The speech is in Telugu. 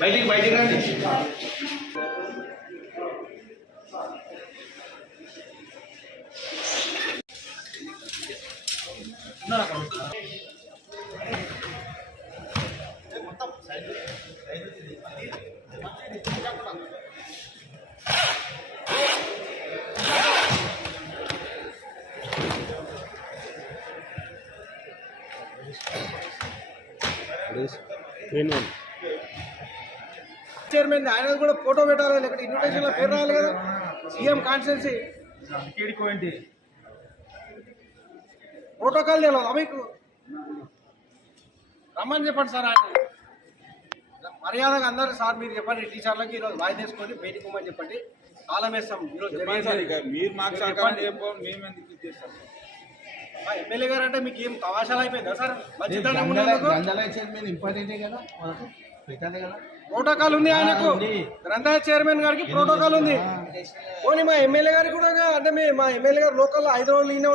బయటికి బయటికి రండి చైర్మన్ ఆయన కూడా ఫోటో పెట్టాలి లేకపోతే ఇన్విటేషన్లో పేరు రావాలి కదా. సీఎం కాన్స్టిట్యున్సీ ప్రోటోకాల్ తెలియదా మీకు? రమ్మని చెప్పండి సార్ ఆయన. మర్యాదగా అందరు సార్ మీరు చెప్పండి టీచర్లకి ఈరోజు వాయి తీసుకొని బయటికి పోమని చెప్పండి. కాలం వేస్తాం. ఈరోజు మీరు మాకు చేయకపో మేము ఎందుకు ఎమ్మెల్యే గారు అంటే మీకు ఏం తమాషాలు అయిపోయిందా సార్? గ్రంథాలయ చైర్మన్ ఇంపార్టెంటే కదా మనకు? పెట్టాలి కదా? ప్రోటోకాల్ ఉంది ఆయనకు. గ్రంథాలయ చైర్మన్ గారికి ప్రోటోకాల్ ఉంది. పోనీ మా ఎమ్మెల్యే గారికి కూడా అంటే మీ మా ఎమ్మెల్యే గారు లోకల్ ఐదు రోజులు